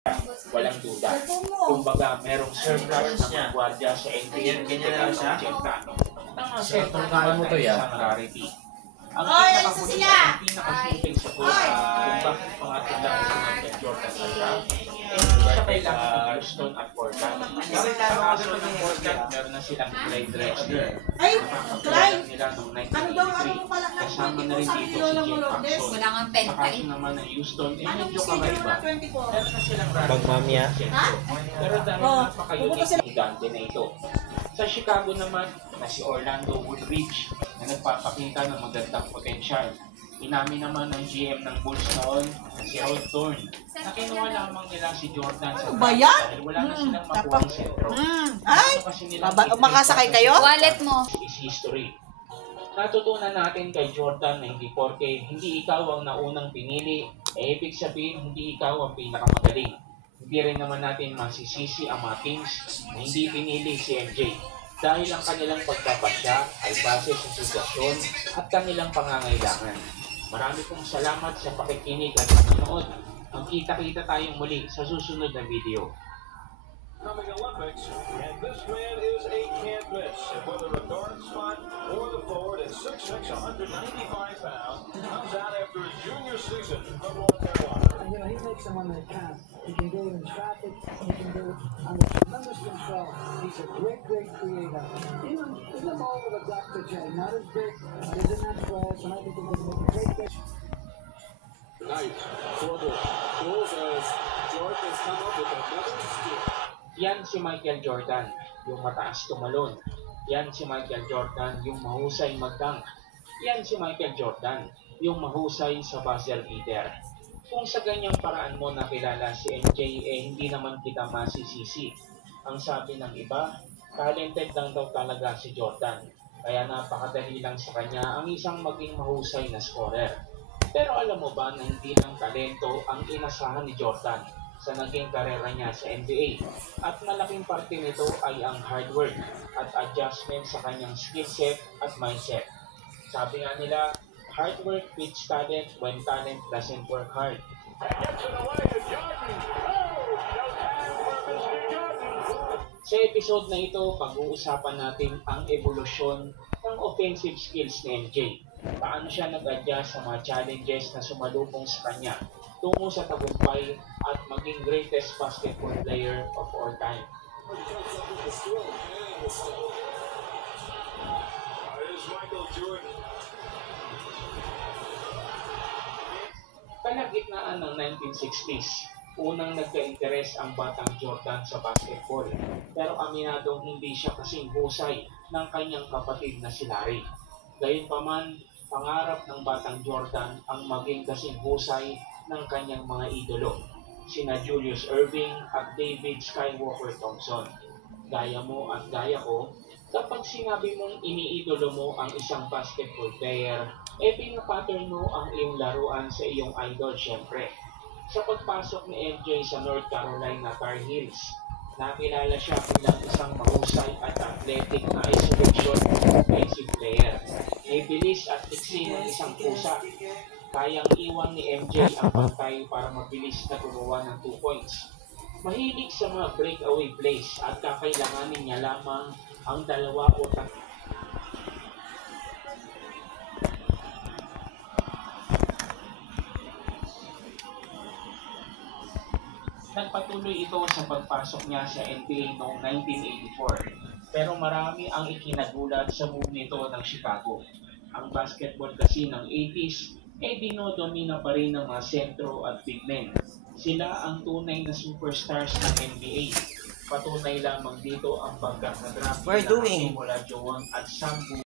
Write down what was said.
Walang duda. Kumbaga, merong surplus na mga gwardiya sa NBA. Ganyan lang siya? Ang center naman ay isang rarity. Ang pinakasimpleng sagot kung bakit pangatid lang si Michael Jordan sa draft, siya kailangan ng Houston at Portland. Kasi kaso ng Portland, meron na silang Clyde Drexler. Nakakapaglalang nila noong 1983. Kasama na rin dito si Jim Paxson. Sa kaso naman ng Houston, medyo kakaiba. Meron na silang rarity. Pero dahil napaka-unique ng Dante na ito. Sa Chicago naman, na si Orlando Woodbridge na nagpapakita ng magandang potensyal. Inamin naman ng GM ng Bulls noon na si Rod Thorne na kinuha lamang nila si Jordan sa draft dahil wala na silang makuha ang sentro. Ay! Makasakay kayo? Wallet mo. Is history. Natutunan natin kay Jordan na hindi porke hindi ikaw ang naunang pinili, ibig sabihin hindi ikaw ang pinakamagaling. Hindi rin naman natin masisisi ang mga Kings na hindi pinili si MJ dahil ang kanilang pagpapasya ay base sa sitwasyon at kanilang pangangailangan. Marami pong salamat sa pakikinig at panonood. Magkita-kita tayong muli sa susunod na video. Coming Olympics, and this man is a can't miss. Whether a guard spot or the forward at 6'6", 195 pounds, comes out after his junior season from North Carolina. You know, he makes them on the count. He can do it in traffic. He can do it under tremendous control. He's a great creator. Even the ball with a Dr. J, not as big, but isn't that fast, and I think he's going to make a great pitch. Tonight, for the Bulls as Jordan has come up with another steal. Yan si Michael Jordan, yung mataas tumalon. Yan si Michael Jordan, yung mahusay mag-dunk. Yan si Michael Jordan, yung mahusay sa buzzer beater. Kung sa ganyang paraan mo nakilala si MJ, hindi naman kita masisisi. Ang sabi ng iba, talented lang daw talaga si Jordan. Kaya napakadali lang sa kanya ang isang maging mahusay na scorer. Pero alam mo ba na hindi lang talento ang inasahan ni Jordan sa naging karera niya sa NBA? At malaking parte nito ay ang hard work at adjustment sa kanyang skill set at mindset. Sabi nga nila, hard work beats talent when talent doesn't work hard. Sa episode na ito, pag-uusapan natin ang evolusyon ng offensive skills ni MJ. Paano siya nag-adjust sa mga challenges na sumalubong sa kanya tungo sa tagumpay at maging greatest basketball player of all time. Kalagitnaan ng 1960s, unang nagka-interes ang batang Jordan sa basketball. Pero aminadong hindi siya kasing husay ng kanyang kapatid na si Larry. Gayunpaman, pangarap ng batang Jordan ang maging kasing husay ng kanyang mga idolo, sina Julius Erving at David Skywalker Thompson. Gaya mo at gaya ko, kapag sinabi mong iniidolo mo ang isang basketball player, pinapattern mo ang iyong laruan sa iyong idol syempre. Sa pagpasok ni MJ sa North Carolina Tar Heels, nakilala siya bilang isang mahusay at athletic na isolation offensive player. May bilis at tiksi ng isang pusa. Kayang iwan ni MJ ang pantay para mabilis na gumawa ng 2 points. Mahilig sa mga breakaway plays at kakailanganin niya lamang ang 2 o 3. Nagpatuloy ito sa pagpasok niya sa NBA noong 1984. Pero marami ang ikinagulat sa move nito ng Chicago. Ang basketball kasi ng 80s dinodomina pa rin ng mga sentro at big men. Sila ang tunay na superstars ng NBA. Patunay lamang dito ang pagkakadraft We're doing mula Joan at Sam